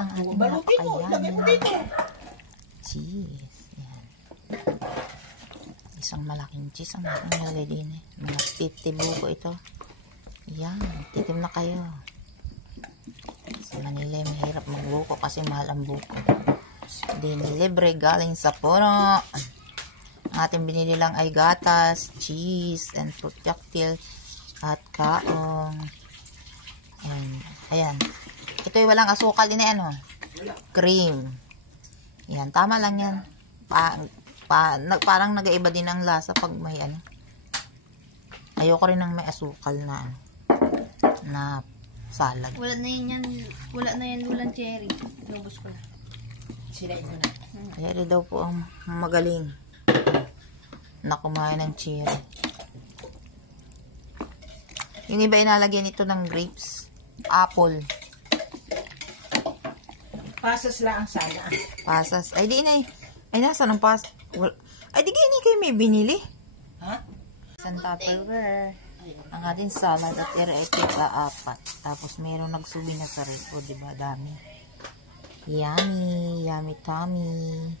ang ating napakayaman. Cheese. Yan. Isang malaking cheese ang ating nilagay din. Mga 50 buko ito. Yan. Tikim na kayo. Sa Manila, mahirap magbuko kasi mahal ang buko. Libre galing sa puno. Ang ating binili lang ay gatas, cheese, and fruit cocktail at kaong. Ayan. Ito ay walang asukal din ano. Cream. Yan, tama lang yan. Parang nag-iiba din ang lasa pag may ano. Ayoko rin ng may asukal na salad. Wala na yan lulang cherry. Lubos ko na. Sila ito na. Cherry daw po ang magaling na kumain ng cherry. Yung iba inalagyan nito ng grapes, apple. Pasas lang sana. Pasas. Ay di inay. Ay nasa ng pas. Ay di gini kayo may binili. Ha? Isang Tupperware. Ang ating salad at ito pa 4. Tapos mayroong nagsubi na sa ref. O diba dami. Yummy. Yummy tummy.